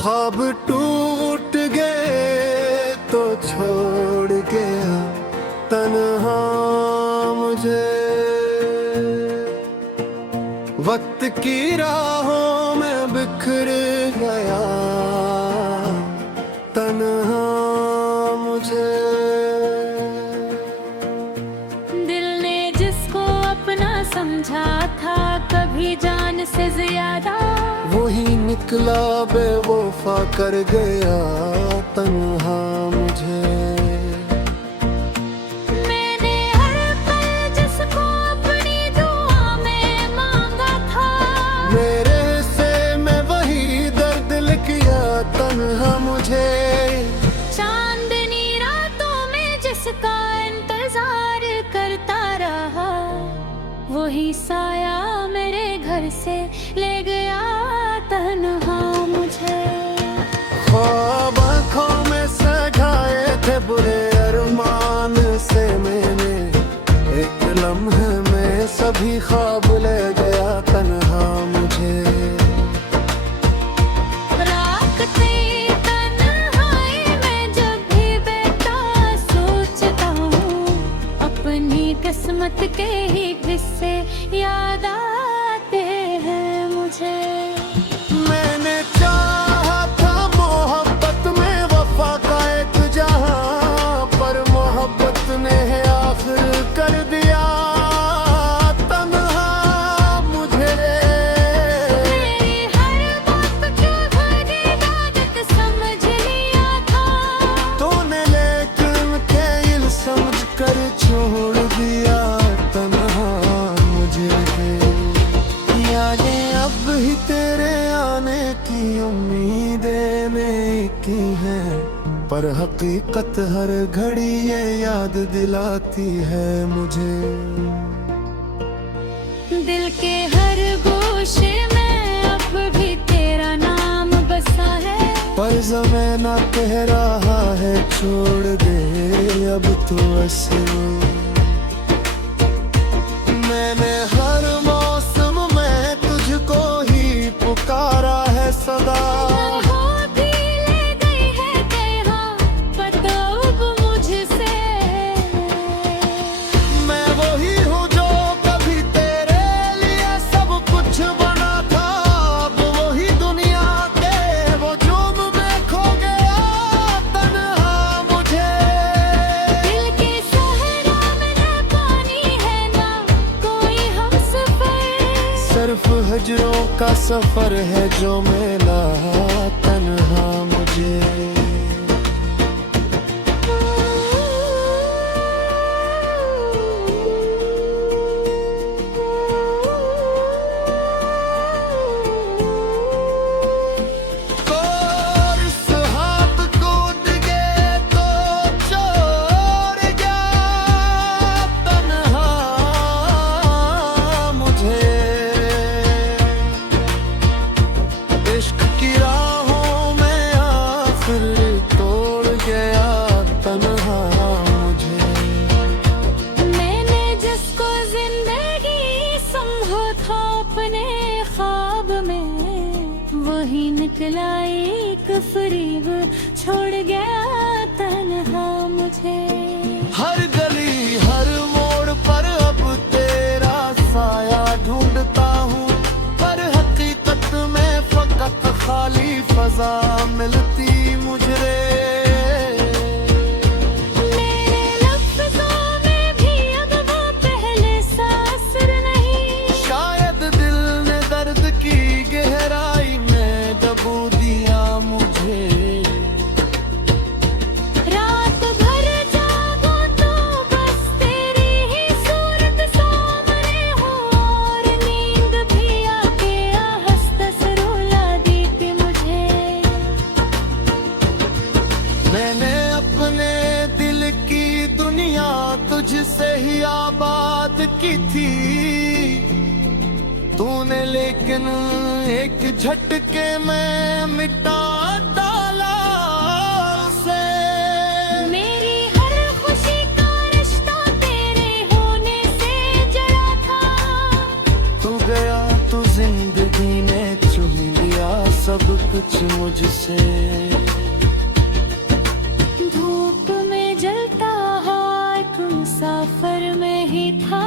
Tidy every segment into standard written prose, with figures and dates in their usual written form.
ख्वाब टूट गए तो छोड़ गया तन्हा मुझे। वक्त की राहों में बिखर गया तन्हा मुझे। दिल ने जिसको अपना समझा था कभी जान से ज्यादा, वही निकला बेवफा कर गया तन्हा मुझे। मैंने हर पल जिसको अपनी दुआ में मांगा था, मेरे से मैं वही दर्द लिख गया तन्हा मुझे। चांदनी रातों में जिसका इंतजार करता रहा, वही साया मेरे घर से ले गया तन्हा मुझे। ख्वाब आँखों में सजाए थे बुरे अरमान से मैंने, एक लम्हे में सभी ख्वाब ले गया तन्हा मुझे। राखते तन्हाई में जब भी बैठा सोचता हूँ, अपनी किस्मत के ही किस्से याद आते हैं मुझे। मैंने चाहा था मोहब्बत में वफा का एक जहां, पर मोहब्बत ने आखिर कर दिया तन्हा मुझे। मेरी हर बात क्यों भरी आदत समझ लिया था, तूने लेकिन खेल समझ कर छोड़ दिया तन्हा मुझे। यादें अब ही तेरे आने की उम्मीदें में की हैं, पर हकीकत हर घड़ी ये याद दिलाती है मुझे। दिल के हर गोशे में अब भी तेरा नाम बसा है, पर ज़माना कह रहा है छोड़ दे अब तो असर। मैंने हर मौसम में तुझको ही पुकारा है सदा। हो भी ले गई है कहाँ पता अब मुझसे। मैं वही हूँ जो कभी तेरे लिए सब कुछ बना था, अब वही दुनिया के वो जुर्म में खो गया तन्हा मुझे। दिल के सहरा में न पानी है ना कोई हमसफर, सिर्फ हजरों का सफर है जो मिला तन्हा मुझे। इश्क की राहों में आखिर तोड़ गया तन्हा मुझे। मैंने जिसको जिंदगी समझा था अपने ख्वाब में, वही निकला एक फरीब छोड़ गया तन्हा मुझे। हर गली हर मोड़ पर अब तेरा साया ढूंढता हूँ, पर हकीकत में फकत खाली फजा मिलती मुझे। मेरे लफ्ज़ों में भी अब वो पहले सा असर नहीं, शायद दिल ने दर्द की गहराई में दबो दिया मुझे। रात भर जागो तो बस तेरी ही सूरत सामने हो, और नींद भी आके आहस्ता रुला देती मुझे। मैंने अपने दिल की दुनिया तुझसे ही आबाद की थी, तूने लेकिन एक झटके में मिटा डाला उसे। मेरी हर खुशी का रिश्ता तेरे होने से जड़ा था, तू गया तो जिंदगी ने चुन लिया सब कुछ मुझसे। धूप में जलता हाथ मुसाफिर में ही था,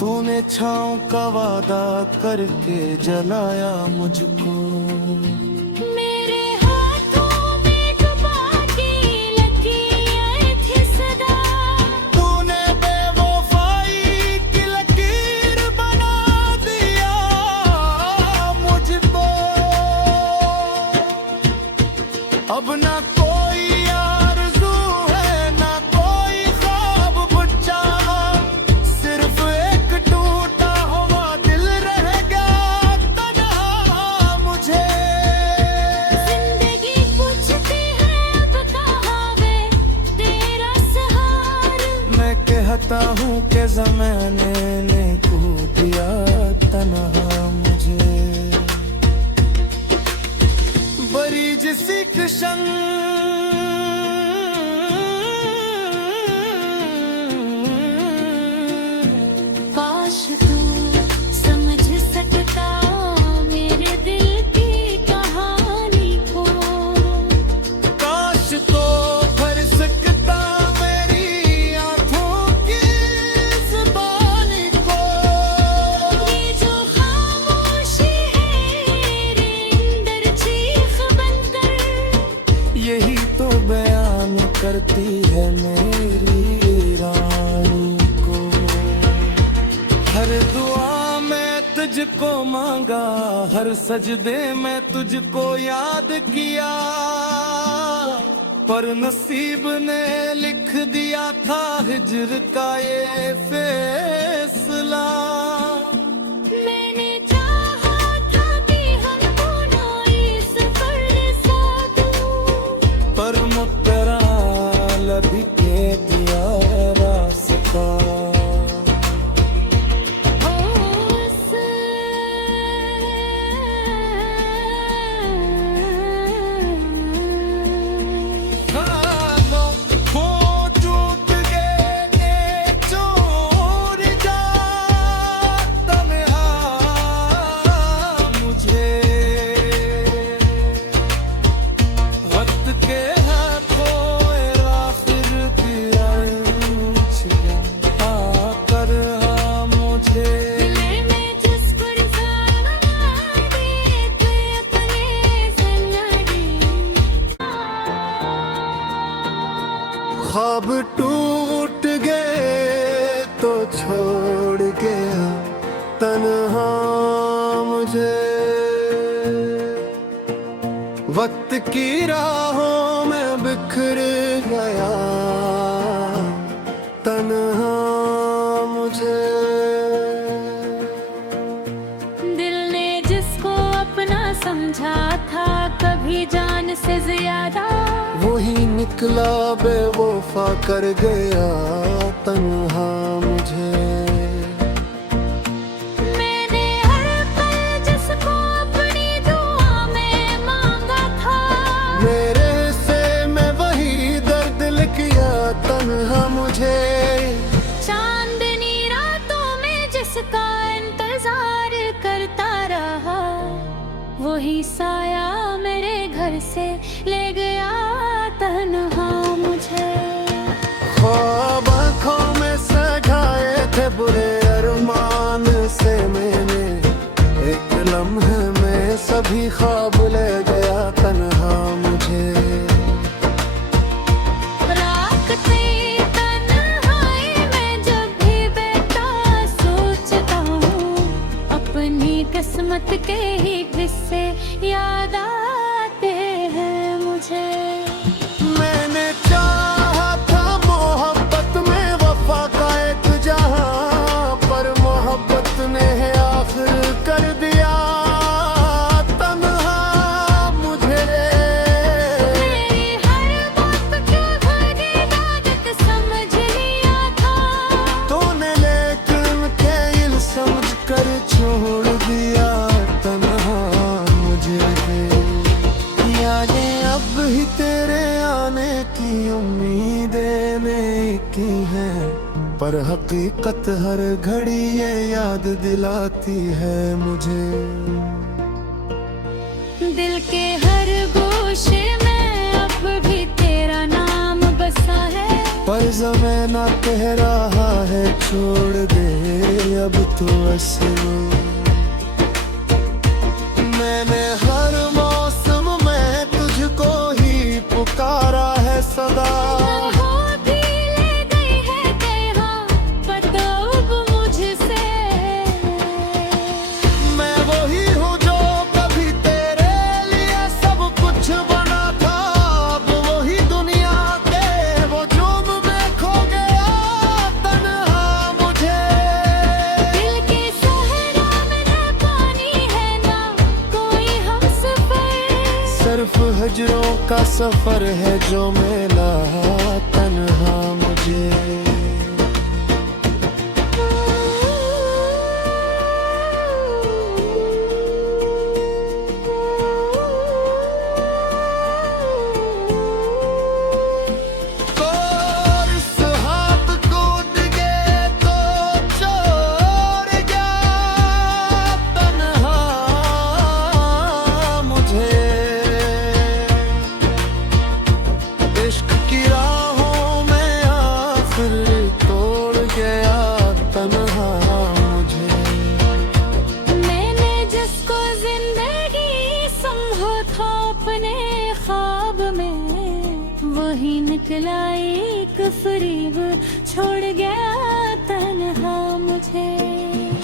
तूने छाँव का वादा करके जलाया मुझको। मेरे हाथों में डुबाती लकीरें थी सदा, तूने बेवफाई की लकीर बना दिया मुझको। अब ना कोई आरज़ू है ना कोई ख्वाब बचा, सिर्फ एक टूटा हुआ दिल रह गया तन्हा मुझे। जिंदगी पूछती है अब कहाँ वे तेरा सहारा, मैं कहता हूँ कि ज़माने ने खो दिया तन्हा मुझे। बड़ी जिसी कृष्ण काश तू समझ सकता मेरे दिल की कहानी को। काश तो भर सकता मेरी आँखों की ज़ुबानी को। ये जो खामोशी है रे अंदर चीख बनकर, यही तो बयान करती है मेरी रानी को। हर दुआ में तुझको मांगा, हर सजदे में तुझको याद किया, पर नसीब ने लिख दिया था हिज्र का ये फैसला। मैंने चाहा था कि हम दोनों इस सफर साथ हों, पर मुकरा लभी के दिया रास्ता। खामों को टूट गए चोर जा तन्हा मुझे। वक्त के हाथों आखिर दिया आकर मुझे। दिल में जिसको रिसाना दिए थे अपने सन्नाटे, ख्वाब टूट गए तो छोड़ गया तन्हा मुझे। वक्त की राहों में बिखर गया तन्हा मुझे। दिल ने जिसको अपना समझा था कभी जान से ज्यादा, वही निकला बेवफा कर गया तन्हा मुझे। मैंने हर पल जिसको अपनी दुआ में मांगा था, मेरे से मैं वही दर्द लिख गया तन्हा मुझे। चांदनी रातों में जिसका इंतजार करता रहा, वही साया मेरे घर से ले गया तन्हा मुझे। ख्वाब आँखों में सजाए थे बुरे अरमान से मैंने, एक लम्हे में सभी ख्वाब ले गया तन्हा मुझे। राखते तन्हाई में जब भी बैठा सोचता हूँ, अपनी किस्मत के ही किस्से याद आते हैं मुझे। मैंने चाहा था मोहब्बत में वफा का एक जहां, पर मोहब्बत ने आखिर कर दिया तन्हा मुझे। मेरी हर बात की भरी आदत समझ लिया था, तूने लेकिन खेल समझ कर छोड़ दिया तन्हा मुझे। यादें अब ही तेरे आने की उम्मीदें में की हैं, पर हकीकत हर घड़ी ये याद दिलाती है मुझे। दिल के हर गोशे में अब भी तेरा नाम बसा है। पर ज़माना कह रहा है छोड़ दे अब तो असर। मैंने हर मौसम में तुझको ही पुकारा है सदा। होती ले गई है तेरा पता अब मुझसे। मैं वही हूँ जो कभी तेरे लिए सब कुछ बना था। अब वही दुनिया के वो जुर्म में खो गया तन्हा मुझे। दिल के सहरा में न पानी है ना कोई हमसफर। सिर्फ हजरों का सफर है जो मिला तन्हा मुझे। इश्क की राहों में आखिर तोड़ गया तन्हा मुझे। मैंने जिसको जिंदगी समझो था अपने ख्वाब में वही निकला एक फरीब छोड़ गया तन्हा मुझे।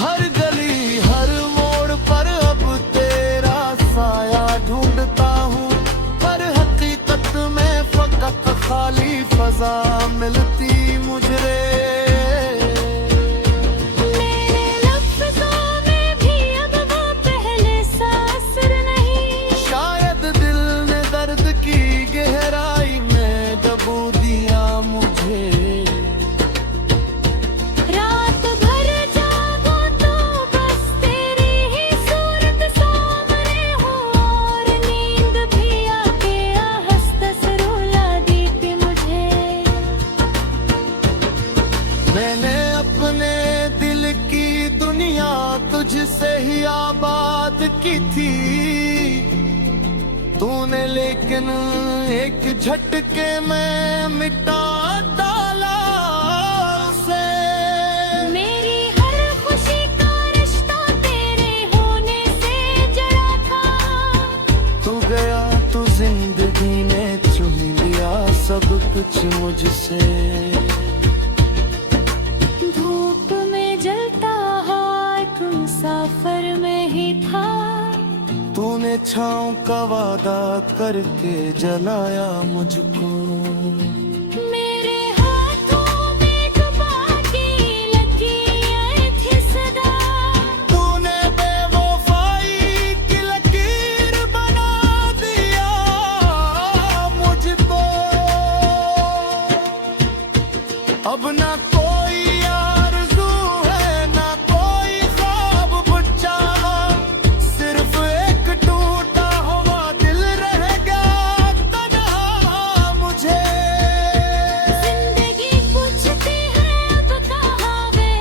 हर गली हर मोड़ पर अब तेरा साया ढूंढता हूँ। पर हकीकत में फकत खाली फजा मिलती मुझे। मेरे लफ्ज़ों में भी अब वो पहले सा असर नहीं। शायद दिल ने दर्द की गहराई में दबो दिया मुझे। रात भर जागो तो बस तेरी ही सूरत सामने हो। और नींद भी आके आहस्त रुला देती मुझे। मैंने अपने दिल की दुनिया तुझसे ही आबाद की थी। तूने लेकिन एक झटके में मिटा डाला उसे। मेरी हर खुशी का रिश्ता तेरे होने से जड़ा था। तू गया तो जिंदगी ने चुन लिया सब कुछ मुझसे। धूप में जलता हुआ एक मुसाफिर में ही था। तूने छाँव का वादा करके जलाया मुझको। मेरे हाथों में डुबा के लकीरें थी सदा। तूने बेवफाई की लकीर बना दिया मुझको। अब ना कोई आरज़ू है ना कोई ख्वाब बचा। सिर्फ एक टूटा हुआ दिल रह गया तन्हा मुझे। जिंदगी पूछती है अब कहाँ वे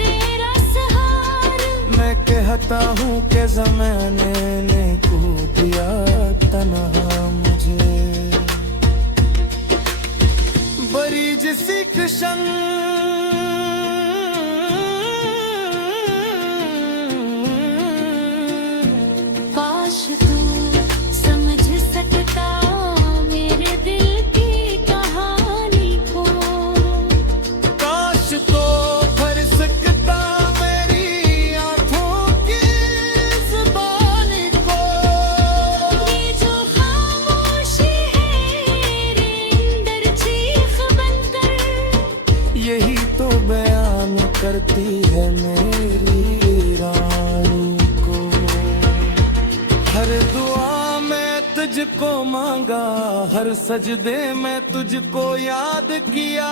तेरा सहार। मैं कहता हूँ कि ज़माने ने खो दिया तन्हा मुझे। बड़ी जिसी कृष्ण काश तू समझ सकता मेरे दिल की कहानी को। काश तो भर सकता मेरी आंखों की जुबानी को। ये जो खामोशी है मेरे अंदर चीख बनकर। यही तो बयान करती है मेरी रानी को। हर दुआ में तुझको मांगा, हर सजदे में तुझको याद किया।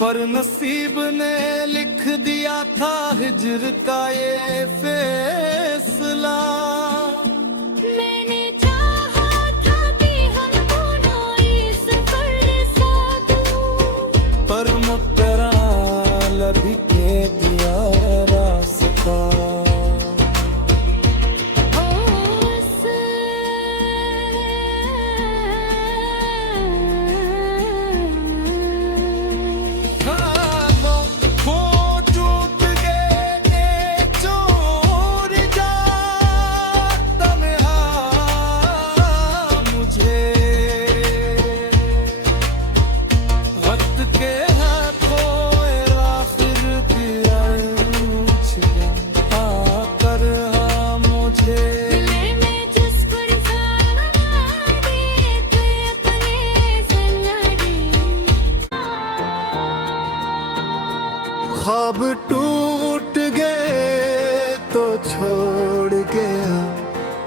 पर नसीब ने लिख दिया था हिज्र का ये फैसला। मैंने चाहा था कि हम दोनों इस सफर साथ हों। पर मुकरा लभी के दिया रास्ता। ओ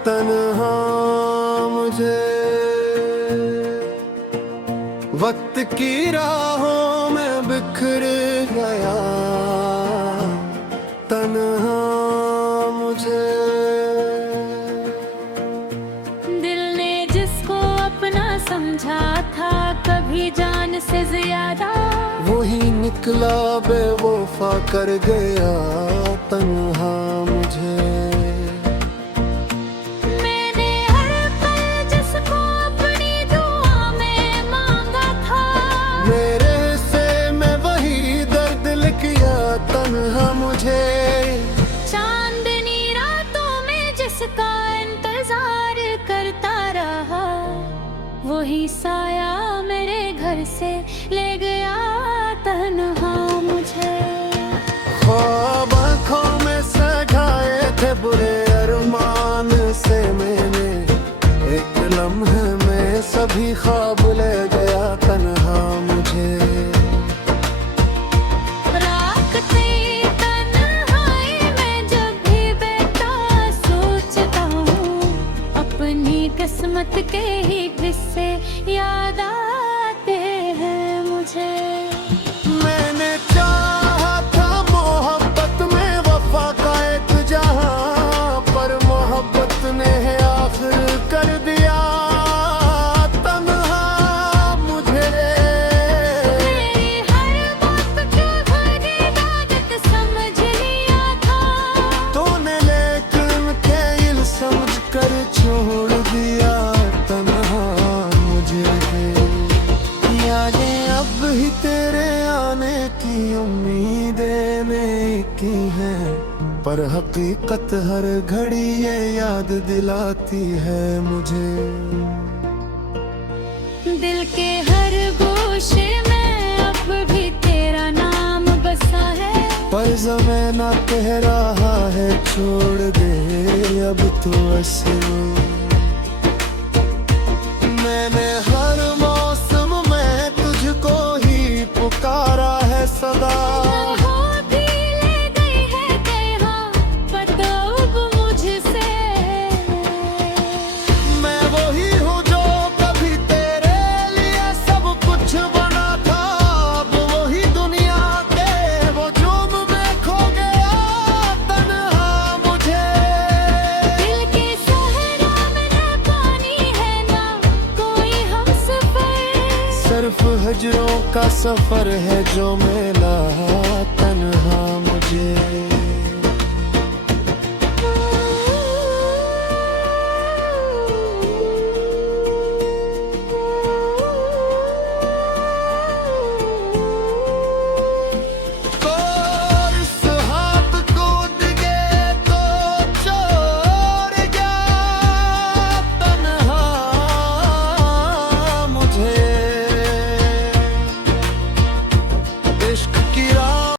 तन्हा मुझे वक्त की राहों में बिखर गया तन्हा मुझे। दिल ने जिसको अपना समझा था कभी जान से ज्यादा, वही निकला बेवफा कर गया तन्हा मुझे। मैंने हर पल जिसको अपनी दुआ में मांगा था, मेरे से मैं वही दर्द लिख गया तन्हा मुझे। चांदनी रातों में जिसका इंतजार करता रहा, वही साया मेरे घर से ले गया तन्हा मुझे। ख्वाब आँखों में सजाए थे बुरे अरमान से मैंने, एक लम्हे में सभी ख्वाब ले गया तन्हा मुझे। राखती तन्हाई में जब भी बैठा सोचता हूँ, अपनी किस्मत के ही किस्से याद आते हैं मुझे। मैंने चाहा था मोहब्बत में वफा का एक जहां, पर मोहब्बत ने आखिर कर दिया तन्हा मुझे। मेरी हर बात को भरी आदत समझ लिया था, तूने लेकिन खेल समझ कर छोड़ दिया तन्हा मुझे। यादें अब ही तेरे आने की उम्मीदें में की हैं, पर हकीकत हर घड़ी ये याद दिलाती है मुझे। दिल के हर गोशे में अब भी तेरा नाम बसा है, पर ज़माना कह रहा है छोड़ दे अब तो ऐसे। मैंने हर मौसम में तुझको ही पुकारा है सदा। होती ले गई है कहाँ पता अब मुझसे। मैं वही हूँ जो कभी तेरे लिए सब कुछ बना था, अब वही दुनिया के वो जुर्म में खो गया तन्हा मुझे। दिल के सहरा में न पानी है ना कोई हमसफर, सिर्फ हजरों का सफर है जो मिला तन्हा मुझे।